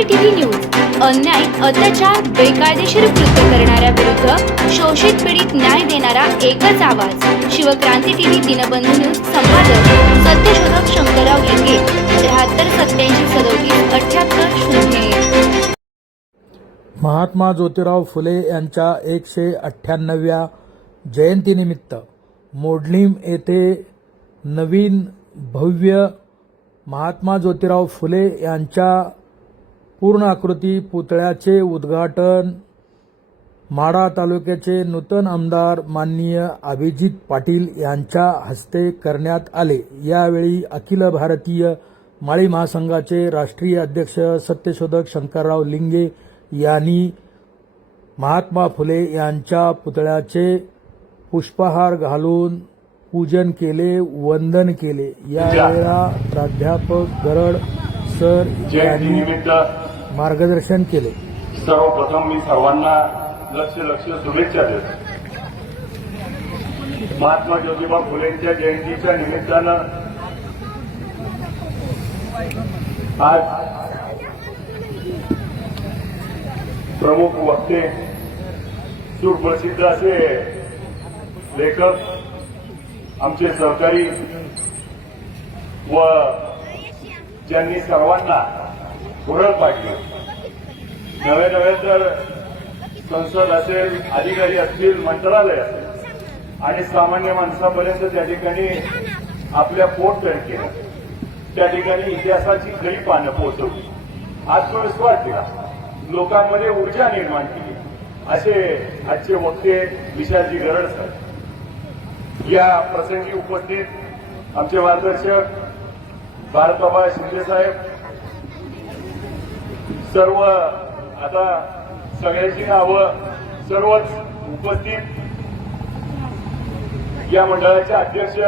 क्रांती TV news अन्याय अत्याचार बेकायदेशीर कृत्य करणाऱ्या विरुद्ध शोषित पीडित न्याय देणारा एकच आवाज. शिवक्रांती टीव्ही दिनबंधू न्यूज संपादक सत्यशोधक शंकरराव लिंगे त्र्याहत्तर सत्याऐंशी सदोतीस अठ्याहत्तर शून्य महात्मा ज्योतिराव फुले यांच्या एकशे अठ्ठ्याण्णव्या जयंतीनिमित्त मोडलीम येथे नवीन भव्य महात्मा ज्योतिराव फुले यांच्या पूर्ण आकृती पुतळ्याचे उद्घाटन माढा तालुक्याचे नूतन आमदार माननीय अभिजित पाटील यांच्या हस्ते करण्यात आले. यावेळी अखिल भारतीय माळी महासंघाचे राष्ट्रीय अध्यक्ष सत्यशोधक शंकरराव लिंगे यांनी महात्मा फुले यांच्या पुतळ्याचे पुष्पहार घालून पूजन केले वंदन केले. यावेळेला प्राध्यापक गरड सर यांनी मार्गदर्शन केले. सर्वप्रथम मी सर्वांना लक्ष लक्ष शुभेच्छा देतो. महात्मा ज्योतिबा फुलेंच्या जयंतीच्या निमित्तानं आज प्रमुख वक्ते सुप्रसिद्ध असे लेखक आमचे सहकारी व ज्यांनी सर्वांना ओळख पाडली नवे नवे तर संसद असेल अधिकारी असतील मंत्रालय असेल आणि सामान्य माणसापर्यंत त्या ठिकाणी आपल्या पोट तयार केलं त्या ठिकाणी इतिहासाची खरी पानं पोहोचवली. आत्मविश्वास दिला. लोकांमध्ये ऊर्जा निर्माण केली. असे आजचे वक्ते विशालजी गरड सर या प्रसंगी उपस्थित आमचे मार्गदर्शक भारतबाबा शिंदे साहेब सर्व आता सगळ्यांची नावं सर्वच उपस्थित या मंडळाचे अध्यक्ष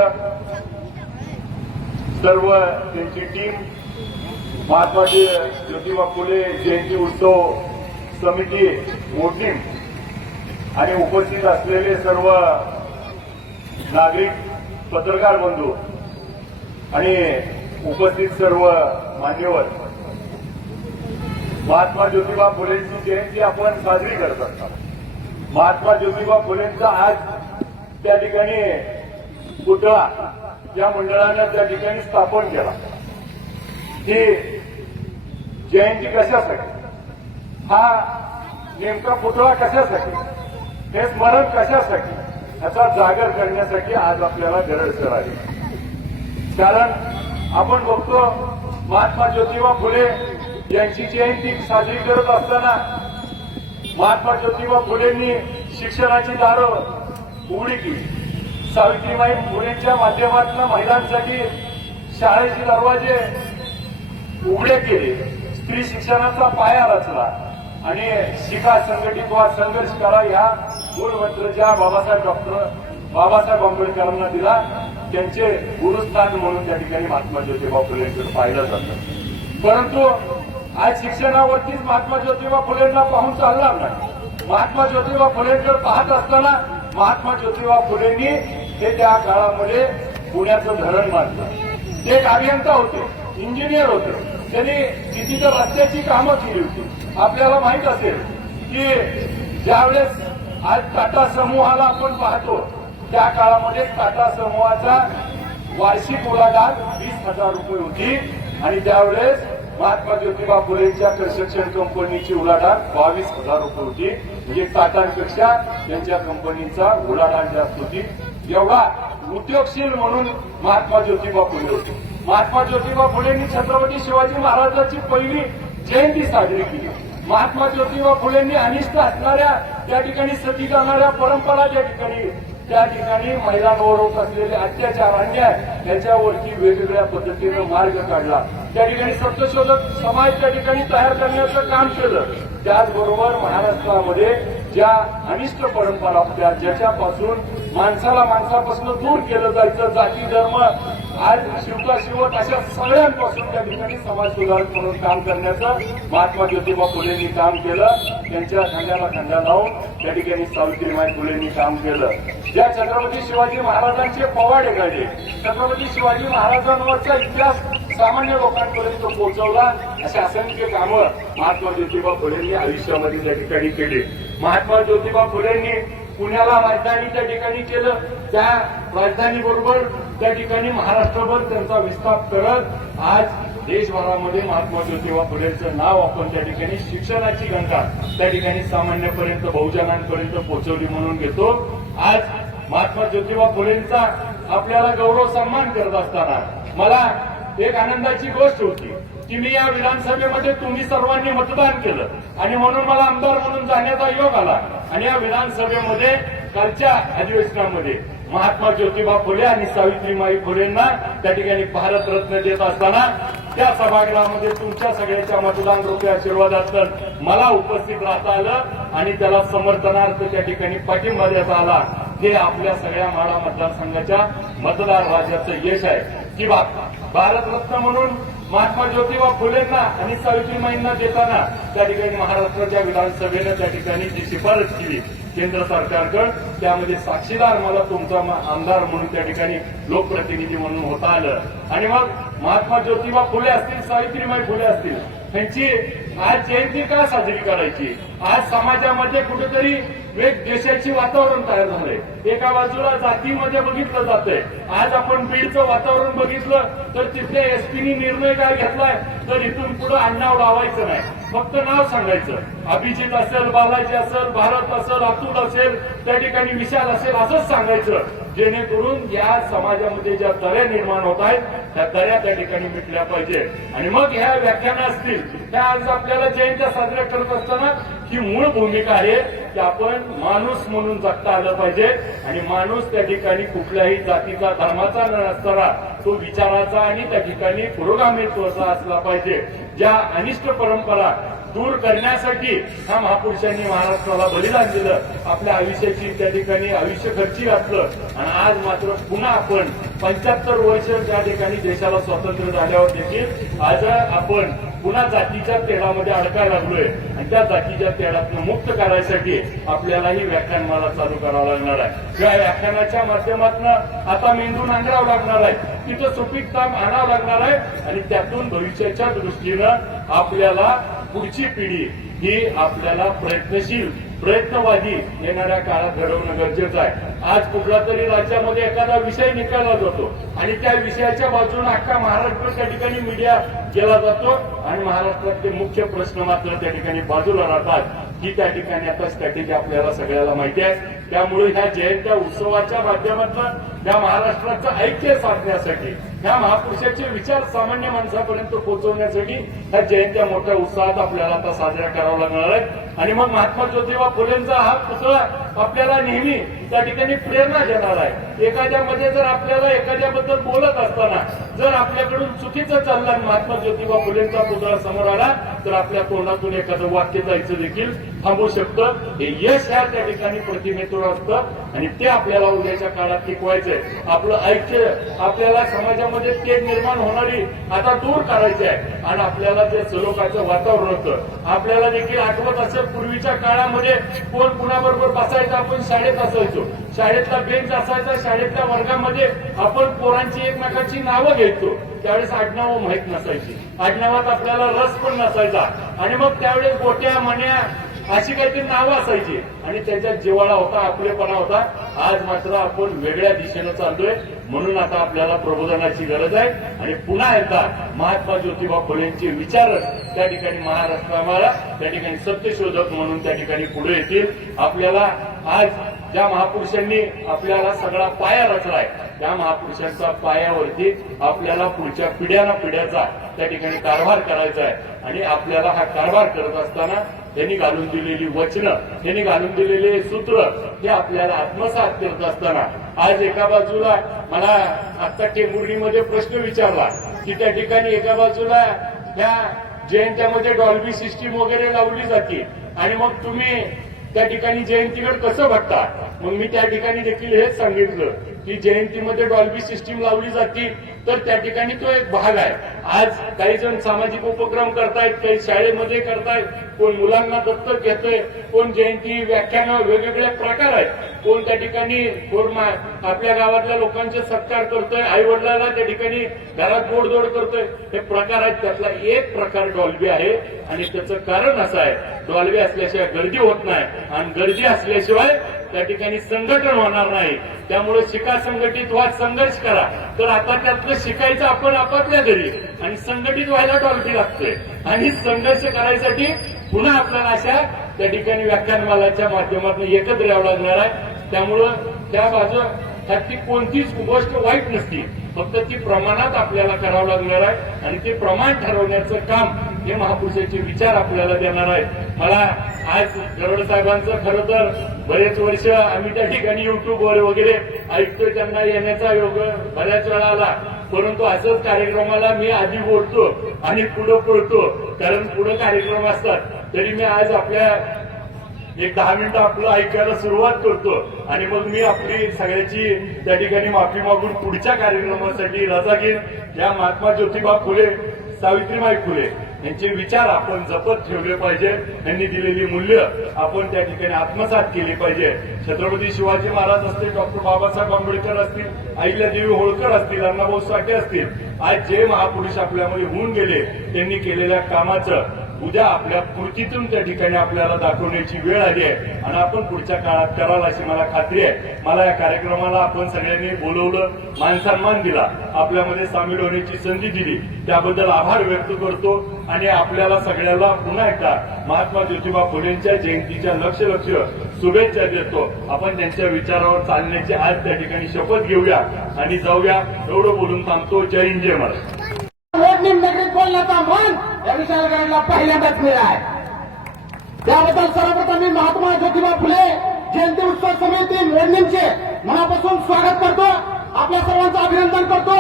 सर्व त्यांची टीम महात्मा ज्योतिबा फुले जयंती उत्सव समिती मोटीम आणि उपस्थित असलेले सर्व नागरिक पत्रकार बंधू आणि उपस्थित सर्व मान्यवर. महात्मा ज्योतिबा फुलेंची जयंती आपण साजरी करत असतात. महात्मा ज्योतिबा फुलेंचा आज त्या ठिकाणी पुतळा या मंडळानं त्या ठिकाणी स्थापन केला. ही जयंती कशासाठी? हा नेमका पुतळा कशासाठी? हे स्मरण कशासाठी? याचा जागर करण्यासाठी आज आपल्याला गरज करावी आहे कारण आपण बघतो महात्मा ज्योतिबा फुले यांची जयंती साजरी करत असताना महात्मा ज्योतिबा फुलेंनी शिक्षणाची दारं उघडी केली. सावित्रीबाई फुलेंच्या माध्यमातून महिलांसाठी शाळेचे दरवाजे उघडे केले. स्त्री शिक्षणाचा पाया रचला आणि शिका संघटित व्हा संघर्ष करा ह्या मूलमंत्र ज्या बाबासाहेब डॉक्टर बाबासाहेब आंबेडकरांना दिला त्यांचे गुरुस्थान म्हणून त्या ठिकाणी महात्मा ज्योतिबा फुलेंकडे पाहिलं जातं. परंतु आज शिक्षणावरतीच महात्मा ज्योतिबा फुलेंना पाहून चालणार नाही. महात्मा ज्योतिबा फुलेंकडे पाहत असताना महात्मा ज्योतिबा फुलेंनी हे त्या काळामध्ये पुण्याचं धरण बांधलं. ते एक अभियंता होते इंजिनियर होते. त्यांनी किती तर रस्त्याची कामं केली होती. आपल्याला माहीत असेल की ज्यावेळेस आज टाटा समूहाला आपण पाहतो त्या काळामध्ये टाटा समूहाचा वार्षिक उलाढाल वीस हजार रुपये होती. आणि त्यावेळेस महात्मा ज्योतिबा फुलेंच्या कन्स्ट्रक्शन कंपनीची उलाढाल बावीस हजार रुपये होती. म्हणजे टाटांपेक्षा त्यांच्या कंपनीचा उलाढाल जास्त होती. एवढा उद्योगशील म्हणून महात्मा ज्योतिबा फुले होते. महात्मा ज्योतिबा फुलेंनी छत्रपती शिवाजी महाराजांची पहिली जयंती साजरी केली. महात्मा ज्योतिबा फुलेंनी अनिष्ट असणाऱ्या त्या ठिकाणी सती जाणाऱ्या परंपरा ज्या ठिकाणी त्या ठिकाणी महिलांवर होत असलेले अत्याचार अन्याय याच्यावरती वेगवेगळ्या पद्धतीनं मार्ग काढला. त्या ठिकाणी सत्यशोधक समाज त्या ठिकाणी तयार करण्याचं काम केलं. त्याचबरोबर महाराष्ट्रामध्ये ज्या अनिष्ट परंपरा होत्या ज्याच्यापासून माणसाला माणसापासून दूर केलं जायचं जाती धर्म आज शिवका शिवत अशा सगळ्यांपासून त्या ठिकाणी समाज सुधारक म्हणून काम करण्याचं महात्मा ज्योतिबा फुलेंनी काम केलं. त्यांच्या खांद्याला खांदा लावून त्या ठिकाणी सावित्रीबाई फुलेंनी काम केलं. ज्या छत्रपती शिवाजी महाराजांचे पवाडे काढले छत्रपती शिवाजी महाराजांवरचा इतिहास सामान्य लोकांपर्यंत पोहोचवला अशा असंख्य कामं महात्मा ज्योतिबा फुलेंनी आयुष्यामध्ये त्या ठिकाणी केली. महात्मा ज्योतिबा फुलेंनी पुण्याला राजधानी त्या ठिकाणी केलं. त्या राजधानी बरोबर त्या ठिकाणी महाराष्ट्रभर त्यांचा विस्तार करत आज देशभरामध्ये महात्मा ज्योतिबा फुलेचं नाव आपण त्या ठिकाणी शिक्षणाची गंगा त्या ठिकाणी सामान्यपर्यंत बहुजनांपर्यंत पोहोचवली म्हणून घेतो. आज महात्मा ज्योतिबा फुलेंचा आपल्याला गौरव सन्मान करत असताना मला एक आनंदाची गोष्ट होती. की मी या विधानसभेमध्ये तुम्ही सर्वांनी मतदान केलं. आणि म्हणून मला आमदार म्हणून जाण्याचा योग आला. आणि या विधानसभेमध्ये कालच्या अधिवेशनामध्ये महात्मा ज्योतिबा फुले आणि सावित्रीमाई फुलेंना त्या ठिकाणी भारतरत्न देत असताना त्या सभागृहामध्ये तुमच्या सगळ्याच्या मतदान रूपी आशीर्वादात मला उपस्थित राहता आलं आणि त्याला समर्थनार्थ त्या ठिकाणी पाठिंबा देता आला. हे आपल्या सगळ्या माडा मतदारसंघाच्या मतदार राजाचं यश आहे. की बा भारतरत्न म्हणून महात्मा ज्योतिबा फुलेंना आणि सावित्रीमाईंना देताना त्या ठिकाणी महाराष्ट्राच्या विधानसभेनं त्या ठिकाणी जी शिफारस केली. केंद्र सरकारकडं. त्यामध्ये साक्षीदार मला तुमचा आमदार म्हणून त्या ठिकाणी लोकप्रतिनिधी म्हणून होता आलं. आणि मग महात्मा ज्योतिबा फुले असतील सावित्रीबाई फुले असतील त्यांची आज जयंती का साजरी करायची? आज समाजामध्ये कुठेतरी वेग देशाची वातावरण तयार झालंय. एका बाजूला जातीमध्ये बघितलं जातंय. आज आपण बीडचं वातावरण बघितलं तर तिथल्या एसपीनी निर्णय काय घेतलाय? तर इथून पुढे अण्णाव लावायचं नाही. फक्त नाव सांगायचं. अभिजित असेल बालाजी असेल भारत असेल अतुल असेल त्या ठिकाणी विशाल असेल असंच सांगायचं. जेणेकरून या समाजामध्ये ज्या दऱ्या निर्माण होत आहेत त्या दऱ्या त्या ठिकाणी मिटल्या पाहिजे. आणि मग ह्या व्याख्यानं असतील त्या आज आपल्याला जयंत्या साजऱ्या करत असताना ही मूळ भूमिका आहे की आपण माणूस म्हणून जगता आलं पाहिजे. आणि माणूस त्या ठिकाणी कुठल्याही जातीचा धर्माचा न असताना तो विचाराचा आणि त्या ठिकाणी पुरोगामित्वाचा असला पाहिजे. ज्या अनिष्ट परंपरा दूर करण्यासाठी ह्या महापुरुषांनी महाराष्ट्राला बलिदान दिलं आपल्या आयुष्याची त्या ठिकाणी आयुष्य खर्ची घातलं. आणि आज मात्र पुन्हा आपण पंच्याहत्तर वर्ष त्या ठिकाणी देशाला स्वातंत्र्य झाल्यावर देखील आज आपण पुन्हा जातीच्या तेढामध्ये अडकायला लागलोय. आणि त्या जातीच्या तेढातनं मुक्त करायसाठी आपल्याला ही व्याख्यानमाला चालू करावं लागणार आहे. या व्याख्यानाच्या माध्यमातून आता मेंदू नांगरावं लागणार आहे. तिथं सुपीक काम आणावं लागणार आहे. आणि त्यातून भविष्याच्या दृष्टीनं आपल्याला पुढची पिढी ही आपल्याला प्रयत्नशील प्रयत्नवादी येणाऱ्या काळात घडवणं गरजेचं आहे. आज कुठला तरी राज्यामध्ये एखादा विषय निकाला जातो आणि त्या विषयाच्या बाजूने अख्खा महाराष्ट्र त्या ठिकाणी मीडिया केला जातो आणि महाराष्ट्रातले मुख्य प्रश्न मात्र त्या ठिकाणी बाजूला राहतात. ही त्या ठिकाणी आता स्ट्रॅटेजी आपल्याला सगळ्याला माहिती आहे. त्यामुळे ह्या जयंत्या उत्सवाच्या माध्यमातून या महाराष्ट्राचं ऐक्य साधण्यासाठी ह्या महापुरुषाचे विचार सामान्य माणसापर्यंत पोहोचवण्यासाठी ह्या जयंत्या मोठ्या उत्साहात आपल्याला आता साजऱ्या कराव्या लागणार आहेत. आणि मग महात्मा ज्योतिबा फुलेंचा हा पुतळा आपल्याला नेहमी त्या ठिकाणी प्रेरणा देणार आहे. एखाद्यामध्ये जर आपल्याला एखाद्याबद्दल बोलत असताना जर आपल्याकडून चुकीचं चाललं महात्मा ज्योतिबा फुलेंचा पुतळा समोर आला तर आपल्या तोंडातून एखादं वाक्य जायचं देखील थांबू शकतं. हे यश ह्या त्या ठिकाणी प्रतिमेतून असतं आणि ते आपल्याला उद्याच्या काळात टिकवायचंय. आपलं ऐक्य आपल्याला समाजामध्ये ते निर्माण होणारी आता दूर करायची आहे आणि आपल्याला जे सलोकाचं वातावरण होतं आपल्याला देखील आठवत असेल पूर्वीच्या काळामध्ये कोण कुणाबरोबर बसायचं आपण शाळेत असायचो. शाळेतला बेंच असायचा शाळेतल्या वर्गामध्ये आपण पोरांची एकमेकांची नावं घ्यायचो. त्यावेळेस आडनावं माहीत नसायची. आडनावात आपल्याला रस पण नसायचा. आणि मग त्यावेळेस गोट्या मण्या अशी काहीतरी नावं असायची. आणि त्याच्यात जिवाळा होता आपलेपणा होता. आज मात्र आपण वेगळ्या दिशेनं चाललोय. म्हणून आता आपल्याला प्रबोधनाची गरज आहे. आणि पुन्हा एकदा महात्मा ज्योतिबा फुलेंचे विचार त्या ठिकाणी महाराष्ट्राला त्या ठिकाणी सत्यशोधक म्हणून त्या ठिकाणी पुढे येतील. आपल्याला आज ज्या महापुरुषांनी आपल्याला सगळा पाया रचलाय त्या महापुरुषांच्या पायावरती आपल्याला पुढच्या पिढ्याना पिढ्याचा त्या ठिकाणी कारभार करायचा आहे. आणि आपल्याला हा कारभार करत असताना त्यांनी घालून दिलेली वचनं त्यांनी घालून दिलेले सूत्र हे आपल्याला आत्मसात करत असताना आज एका बाजूला मला आता टेंभुर्णीमध्ये प्रश्न विचारला की त्या ठिकाणी एका बाजूला ह्या जयंत्यामध्ये डॉल्बी सिस्टीम वगैरे लावली जाते आणि मग तुम्ही त्या ठिकाणी जयंतीकडे कसं बघता? मग मी त्या ठिकाणी देखील हेच सांगितलं की जयंतीमध्ये डॉल्बी सिस्टीम लावली जाते तर त्या ठिकाणी तो एक भाग आहे. आज काही जण सामाजिक उपक्रम करतायत काही शाळेमध्ये करतायत कोण मुलांना दत्तक घेतोय कोण जयंती व्याख्यानं वेगवेगळे प्रकार आहेत. कोण त्या ठिकाणी आपल्या गावातल्या लोकांचे सत्कार करतोय आई वडिलांना त्या ठिकाणी घरात गोडधोड करतोय. हे प्रकार आहेत. त्यातला एक प्रकार डॉल्बी आहे आणि त्याचं कारण असं आहे. डॉल्बी असल्याशिवाय गर्दी होत नाही आणि गर्दी असल्याशिवाय त्या ठिकाणी संघटन होणार नाही. त्यामुळे शिका संघटित व्हा संघर्ष करा. तर आता त्यातलं शिकायचं आपण आपापल्या घरी. आणि संघटित व्हायला डॉल्बी लागतोय आणि संघर्ष करायसाठी पुन्हा आपल्याला अशा त्या ठिकाणी व्याख्यानमालाच्या माध्यमातून एकत्र यावं लागणार आहे. त्यामुळं त्या बाजू ती कोणतीच गोष्ट वाईट नसती. फक्त ती प्रमाणात आपल्याला करावं लागणार आहे आणि ते प्रमाण ठरवण्याचं काम हे महापुरुषाचे विचार आपल्याला देणार आहे मला आज गरड साहेबांचं खरं तर बरेच वर्ष आम्ही त्या ठिकाणी युट्यूबवर वगैरे ऐकतोय त्यांना येण्याचा योग बऱ्याच वेळा आला. परंतु असंच कार्यक्रमाला मी आधी बोलतो आणि पुढं पळतो. कारण पुढं कार्यक्रम असतात. तरी मी आज आपल्या एक दहा मिनिटं आपलं ऐकायला सुरुवात करतो आणि मग मी आपली सगळ्याची त्या ठिकाणी माफी मागून पुढच्या कार्यक्रमासाठी रजा घेईन. या महात्मा ज्योतिबा फुले सावित्रीबाई फुले यांचे विचार आपण जपत ठेवले पाहिजे. यांनी दिलेली मूल्य आपण त्या ठिकाणी आत्मसात केली पाहिजे. छत्रपती शिवाजी महाराज असतील डॉक्टर बाबासाहेब आंबेडकर असतील अहिल्यादेवी होळकर असतील अण्णाभाऊ साठे असतील आज जे महापुरुष आपल्यामध्ये होऊन गेले त्यांनी केलेल्या कामाचं उद्या आपल्या कृतीतून त्या ठिकाणी आपल्याला दाखवण्याची वेळ आली आहे आणि आपण पुढच्या काळात कराल अशी मला खात्री आहे. मला या कार्यक्रमाला आपण सगळ्यांनी बोलवलं मान सन्मान दिला आपल्यामध्ये सामील होण्याची संधी दिली. त्याबद्दल आभार व्यक्त करतो आणि आपल्याला सगळ्याला पुन्हा एकदा महात्मा ज्योतिबा फुलेंच्या जयंतीच्या लक्ष लक्ष शुभेच्छा देतो. आपण त्यांच्या विचारावर चालण्याची आज त्या ठिकाणी शपथ घेऊया आणि जाऊया. एवढं बोलून थांबतो. जय हिंद जय महाराज वडणीम नगरीत बोलण्याचा मान या विशालगडला पहिल्यांदाच मिळालाय त्याबद्दल सर्वप्रथम मी महात्मा ज्योतिबा फुले जयंती उत्सव समिती वडणीमचे मनापासून स्वागत करतो. आपल्या सर्वांचं अभिनंदन करतो.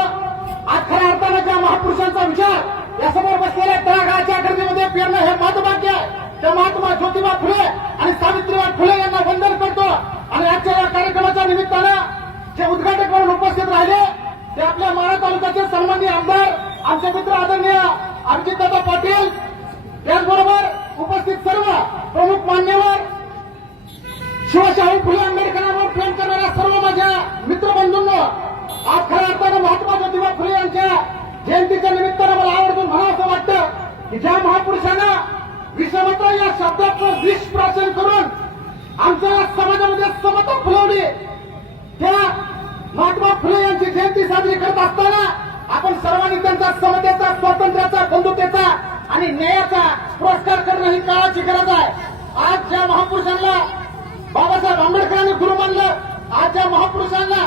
आज खऱ्या अर्थानं ज्या महापुरुषांचा विचार या समोर बसलेल्या तळागाळाच्या गर्दीमध्ये पेरणं हे महत्वाक्य आहे. त्या महात्मा ज्योतिबा फुले आणि सावित्रीबाई फुले यांना वंदन करतो. आणि आजच्या या कार्यक्रमाच्या निमित्तानं जे उद्घाटक म्हणून उपस्थित राहिले ते आपल्या माळा तालुक्याचे सन्माननीय आमदार आमचे मित्र आदरणीय अभिजितदादा पाटील त्याचबरोबर उपस्थित सर्व प्रमुख मान्यवर शिवशाही फुले आंबेडकरांवर प्रेम करणाऱ्या सर्व माझ्या मित्रबंधूंनो आज खऱ्या अर्थानं महात्मा ज्योतिबा फुले यांच्या जयंतीच्या निमित्तानं मला आवर्जून म्हणा असं वाटतं की ज्या महापुरुषांना विषमता या शब्दाचं विष प्राचन करून आमच्या समाजामध्ये समता फुलवली त्या महात्मा फुले यांची जयंती साजरी करत असताना आपण सर्वांनी त्यांचा समतेचा स्वातंत्र्याचा बंधुतेचा आणि न्यायाचा पुरस्कार करणं ही काळाची गरज आहे. आज ज्या महापुरुषांना बाबासाहेब आंबेडकरांनी गुरु मानलं आज ज्या महापुरुषांना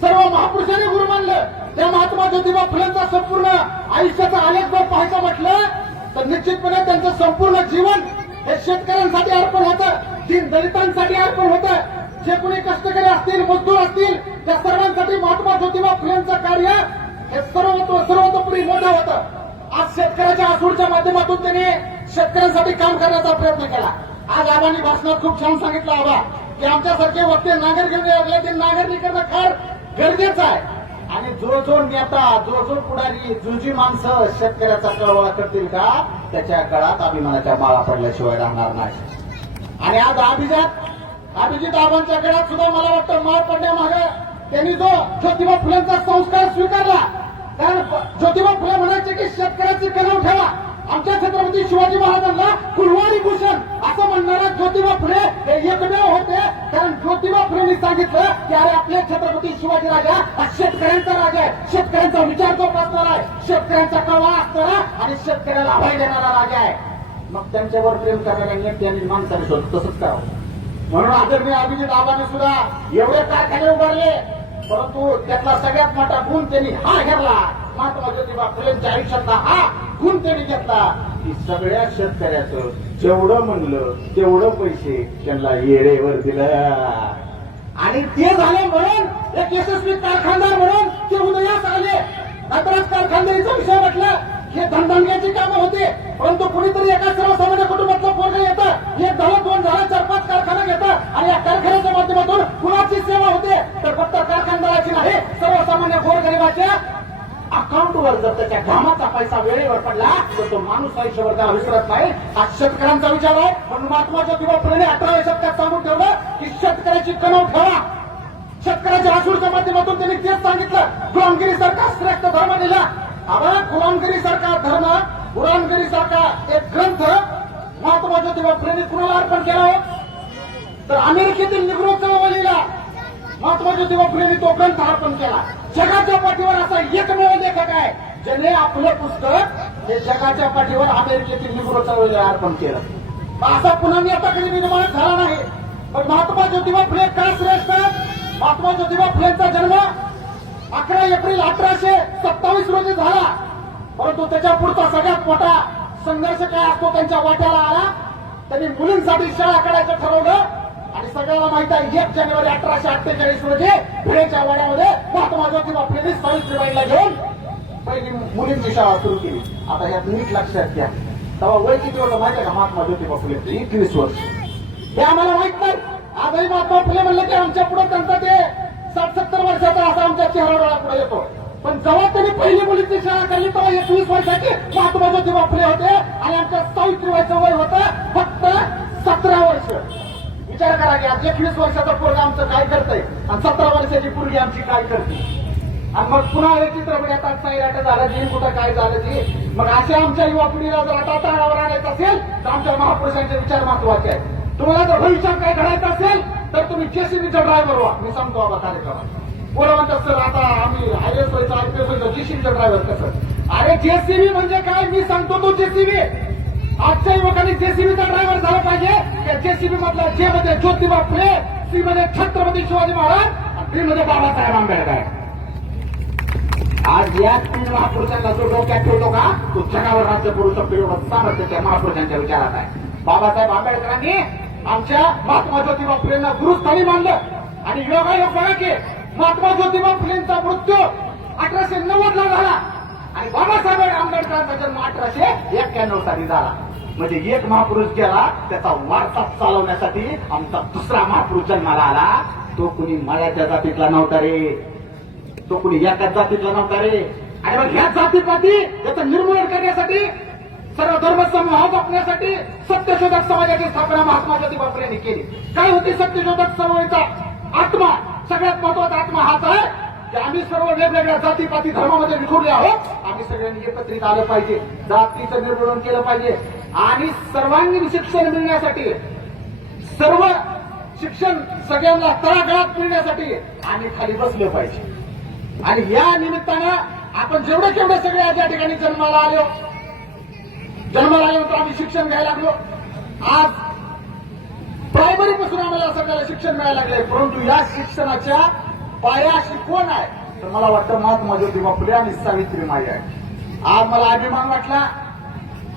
सर्व महापुरुषांनी गुरु मानलं त्या महात्मा ज्योतिबा फुलेंचा संपूर्ण आयुष्याचा आलेख जर पाहायचं म्हटलं तर निश्चितपणे त्यांचं संपूर्ण जीवन हे शेतकऱ्यांसाठी अर्पण होतं तीन दलितांसाठी अर्पण होतं. जे कोणी कष्टकरी असतील मजदूर असतील त्या सर्वांसाठी महात्मा ज्योतिबा फुलेंचं कार्य हे सर्व सर्वतोपरी मोठा होता. आज शेतकऱ्याच्या आसूडच्या माध्यमातून त्यांनी शेतकऱ्यांसाठी काम करण्याचा प्रयत्न केला. आज आबांनी भाषणात खूप छान सांगितलं आबा की आमच्यासारखे वक्ते नागर घेऊन लागले ते नागरिकांना फार गरजेचं आहे. आणि जो जो नेता जो जो पुढारी जो जी माणसं शेतकऱ्याचा कळवळा करतील का? त्याच्या गळात अभिमानाच्या माळा पडल्याशिवाय राहणार नाही. आणि आज अभिजात अभिजित आबांच्या गळ्यात सुद्धा मला वाटतं माळ पडण्यामागे त्यांनी जो ज्योतिबा फुलेंचा संस्कार स्वीकारला कारण ज्योतिबा फुले म्हणायचे की शेतकऱ्याची कलम ठेवा. आमच्या छत्रपती शिवाजी महाराजांना कुलवारी भूषण असं म्हणणारा ज्योतिबा फुले हे एकमेव होते. कारण ज्योतिबा फुलेंनी सांगितलं की अरे आपले छत्रपती शिवाजी राजा हा शेतकऱ्यांचा राजा आहे. शेतकऱ्यांचा विचार जोपासणारा आहे शेतकऱ्यांचा कळवा असणारा आणि शेतकऱ्याला अभय देणारा राजा आहे. मग त्यांच्यावर प्रेम करणाऱ्या त्यांनी माणसाने शोध तसंच करावं. म्हणून आदरणीय अभिजित आबाने सुद्धा एवढे कारखाने उभारले. परंतु त्यातला सगळ्यात मोठा गुण त्यांनी हा घेतला. महात्मा ज्योतिबा फुलेंच्या आयुष्यातला हा गुण त्यांनी घेतला. की सगळ्या शेतकऱ्याचं जेवढं म्हणलं तेवढं पैसे त्यांना येरेवर दिलं. आणि ते झाले म्हणून एक यशस्वी कारखानदार म्हणून ते उदयास आले. नंतरच कारखानदारीचा विषय म्हटलं हे धनधंद्याची कामं होते परंतु कुणीतरी एका सर्वसामान्य कुटुंबातलं पोरग येतं एक झालं दोन झालं चार पाच कारखाना घेतात आणि या कारखान्याच्या माध्यमातून कुणाची सेवा होते? तर फक्त कारखानदाराची नाही सर्वसामान्य गोरगरिबाच्या अकाउंटवर जर त्याच्या घामाचा पैसा वेळेवर पडला तर तो माणूस आयुष्यभर त्याला विसरत नाही. हा शेतकऱ्यांचा विचार आहे म्हणून महात्माच्या ज्योतिबा फुलेने अठराव्या शतकात सांगून ठेवलं की शेतकऱ्याची कणव ठेवा. शेतकऱ्याच्या आसूरच्या माध्यमातून त्यांनी तेच सांगितलं. गुलामगिरी सरकार श्रेष्ठ धर्म दिला. आम्हाला गुलामगिरी सारखा धर्म गुलामगिरी सारखा एक ग्रंथ महात्मा ज्योतिबा फुलेने कुणाला अर्पण केला हो? तर अमेरिकेतील निग्रो चळवळीला महात्मा ज्योतिबा फुलेंनी तो ग्रंथ अर्पण केला. जगाच्या पाठीवर असा एकमेव लेखक आहे ज्याने आपलं पुस्तक हे जगाच्या पाठीवर अमेरिकेतील निग्रो चळवळीला अर्पण केलं. असा पुन्हा मी आता कधी निर्माण झाला नाही. पण महात्मा ज्योतिबा फुले का श्रेष्ठ महात्मा ज्योतिबा फुलेंचा जन्म अकरा एप्रिल अठराशे सत्तावीस रोजी झाला. परंतु त्याच्या पुढचा सगळ्यात मोठा संघर्ष काय असतो त्यांच्या वाट्याला आला. त्यांनी मुलींसाठी शाळा काढायचं ठरवलं. आणि सगळ्याला माहीत आहे एक जानेवारी अठराशे अठ्ठेचाळीस रोजी भिडेच्या वाड्यामध्ये महात्मा ज्योतिबा फुलेंनी सावित्रीबाईला घेऊन पहिली मुलींची शाळा सुरू केली. आता यात नीट लक्षात घ्या. तेव्हा वय किती होतं माहिती आहे का? महात्मा ज्योतिबा फुले एकवीस वर्ष. हे आम्हाला माहीत नाही. आजही महात्मा फुले म्हणलं की आमच्या पुढे त्यांचा ते साठ सत्तर वर्षाचा असा आमच्या चेहरा डोळा पुढे येतो. पण जेव्हा त्यांनी पहिली मुलीची शाळा काढली तेव्हा एकवीस वर्षाचे महात्मा ज्योतिबा फुले होते आणि आमच्या सावित्रीबाईचं वय होतं फक्त सतरा वर्ष. विचार करा की आज एकवीस वर्षाचा पोरगा आमचं काय करतंय? आणि सतरा वर्षाची पूर्वी आमची काय करते? आणि मग पुन्हा हे चित्रपट येतात साईराट झालं जी कुठं काय झालं जी मग अशा आमच्या युवा पिढीला जर आता तळावर आणायचं असेल तर आमच्या महापुरुषांचे विचार महत्त्वाचे आहेत. तुम्हाला जर भविष्यात काय घडायचं असेल तर तुम्ही जेसीबीचा ड्रायव्हर व्हा. मी सांगतो बाबा कार्यक्रमात. बोला म्हणतात सर आता आम्ही आय एस व्हायचं आय पी एस व्हायचं जेसीबीचा ड्रायव्हर कसं? अरे जेसीबी म्हणजे काय? मी सांगतो तो जेसीबी आजच्या युवकांनी जेसीबीचा ड्रायव्हर झाला पाहिजे. जेसीबी मधला जे मध्ये ज्योतिबा फुले सी मध्ये छत्रपती शिवाजी महाराज आणि बी मध्ये बाबासाहेब आंबेडकर. आज या तीन महापुरुषांना जो डोक्यात ठेवतो का तो जगावर राज्य करू शकतो एवढं सामर्थ्य त्या महापुरुषांच्या विचारात आहे. बाबासाहेब आंबेडकरांनी आमच्या महात्मा ज्योतिबा फुलेंना गुरुस्थानी मानलं आणि योगायोग बघा की महात्मा ज्योतिबा फुलेंचा मृत्यू अठराशे नव्वद ला झाला. आणि बाबासाहेब आंबेडकरांचा जन्म अठराशे एक्क्याण्णव साली झाला. म्हणजे एक महापुरुष गेला त्याचा वारसा चालवण्यासाठी आमचा दुसरा महापुरुष जन्माला आला. तो कुणी मळ्याच्या जातीतला नव्हता रे. तो कुणी एकाच जातीतला नव्हता रे. आणि मग ह्या जातीपाती याचं निर्मूलन करण्यासाठी सर्व धर्म समूह जपण्यासाठी सत्यशोधक समाजाची स्थापना महात्मा ज्योतिबा फुले केली. काय होती सत्यशोधक चळवळीचा आत्मा. सगळ्यात महत्त्वाचा आत्मा हाच आहे की आम्ही सर्व वेगवेगळ्या जातीपाती धर्मामध्ये विखुरले आहोत. आम्ही सगळ्यांनी एकत्रित आलं पाहिजे. जातीचं निर्मूलन केलं पाहिजे. आणि सर्वांगीण शिक्षण मिळण्यासाठी सर्व शिक्षण सगळ्यांना तळागाळात मिळण्यासाठी आम्ही खाली बसलं पाहिजे. आणि या निमित्तानं आपण जेवढे केवढे सगळे आज या ठिकाणी जन्माला आलो जन्माला आल्यानंतर आम्ही शिक्षण घ्यायला लागलो. आज प्रायमरी पासून आम्हाला सगळ्याला शिक्षण मिळायला लागले परंतु या शिक्षणाच्या पायाशी कोण आहे? तर मला वाटतं महात्मा ज्योतिबा फुले आणि सावित्री माई आहे आज मला अभिमान वाटला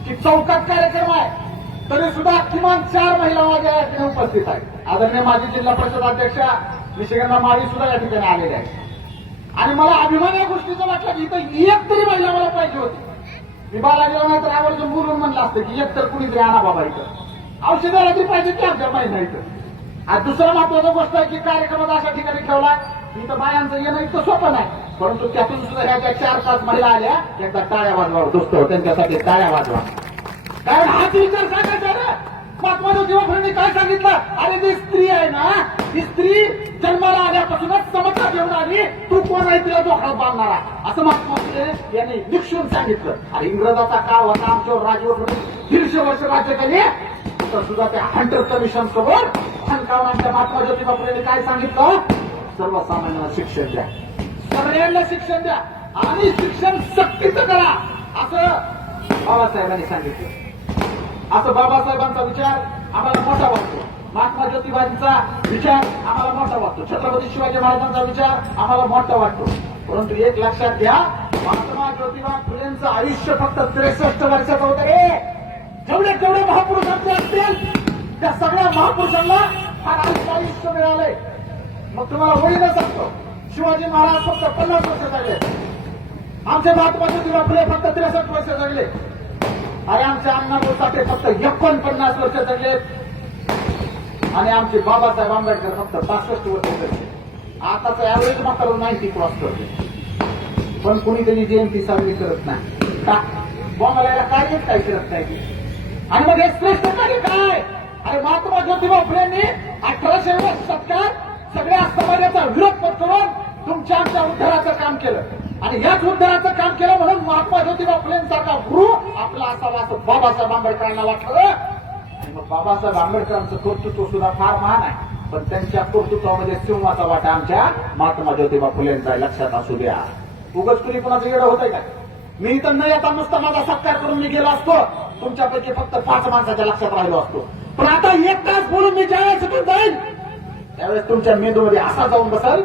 की चौकात कार्यक्रम आहे. तरी सुद्धा किमान चार महिला माझ्या या ठिकाणी उपस्थित आहेत. आदरणीय माजी जिल्हा परिषद अध्यक्षा निशिगंधा माळी सुद्धा या ठिकाणी आलेल्या आहेत. आणि मला अभिमान या गोष्टीचा वाटला की इथं एक तरी महिला मला पाहिजे होती. मी बाला नाही तर आवर्जून बोलून म्हणलं असतं की एक तर कुणीतरी आणा बाबा इथं. औषधाला तरी पाहिजे की आमच्या महिला इथं. आणि दुसरा महत्वाचं गोष्ट आहे की कार्यक्रमात अशा ठिकाणी ठेवला इथं बायांचं येणं इतकं सोपं नाही. परंतु त्यातून सुद्धा ह्या ज्या चार पाच महिला आल्या एकदा टाळ्या वाजवा दोस्त त्यांच्यासाठी टाळ्या वाजवा. कारण हाच विचार सांगायचा ना महात्मा ज्योतिबा फुलेंनी काय सांगितलं? अरे ती स्त्री आहे ना ती स्त्री जन्माला आल्यापासूनच समजता घेऊन आली तू कोण आहे तिला जोखडात बांधणारा? असं महात्मा यांनी निक्षून सांगितलं. आणि इंग्रजाचा काळ होता आमच्यावर राजवट दीडशे वर्ष राज्य केले. तर सुद्धा त्या हंटर कमिशन सोबत खणकावून महात्मा ज्योतिबा फुलेंनी काय सांगितलं? सर्वसामान्यांना शिक्षण द्या. सगळ्यांना शिक्षण द्या. आणि शिक्षण सक्तीचं करा. असं बाबासाहेबांनी सांगितलं. असं बाबासाहेबांचा विचार आम्हाला मोठा वाटतो. महात्मा ज्योतिबांचा विचार आम्हाला मोठा वाटतो. छत्रपती शिवाजी महाराजांचा विचार आम्हाला मोठा वाटतो. परंतु एक लक्षात घ्या महात्मा ज्योतिबा फुलेंचं आयुष्य फक्त त्रेसष्ट वर्षाचं होतं रे. जेवढे केवढे महापुरुष आपले असतील त्या सगळ्या महापुरुषांना फार आयुष्य मिळालंय. मग तुम्हाला होईल सांगतो. शिवाजी महाराज फक्त पन्नास वर्ष जगले. आमचे महात्मा ज्योतिबा फुले फक्त त्रेसष्ट वर्ष जगले. अरे आमच्या अण्णाभाऊ साठे फक्त एकोणपन्नास वर्ष जगले आणि आमचे बाबासाहेब आंबेडकर फक्त पासष्ट वर्ष जगले आताच ऍव्हरेज मात्र नाईन्टी क्रॉस करते पण कोणीतरी जयंती साजरी करत नाही. का? बॉम्बाला काय येत करत नाही आणि मग हे श्रेष्ठ म्हणजे काय? अरे महात्मा ज्योतिबा फुलेंनी अठराशे सत्कार सगळ्या समाजाचा विरोध पत्करून तुमच्या आमच्या उद्धाराचं काम केलं. आणि याच उद्धाराचं काम केलं म्हणून महात्मा ज्योतिबा फुलेंसारखा गुरु आपला असावा असं बाबासाहेब आंबेडकरांना वाटलं. मग बाबासाहेब आंबेडकरांचं कर्तृत्व सुद्धा फार महान आहे. पण त्यांच्या कर्तृत्वामध्ये सिंहाचा वाटा आमच्या महात्मा ज्योतिबा फुलेंचा लक्षात असू द्या. उगच तुम्ही कोणाचं येडं होतंय का मी इथं न येता नुसता माझा सत्कार करून मी गेलो असतो. तुमच्यापैकी फक्त पाच माणसाच्या लक्षात राहिलो असतो. पण आता एक तास बोलून मी ज्यावेळेस जाईल त्यावेळेस तुमच्या मेंदूमध्ये असा जाऊन बसल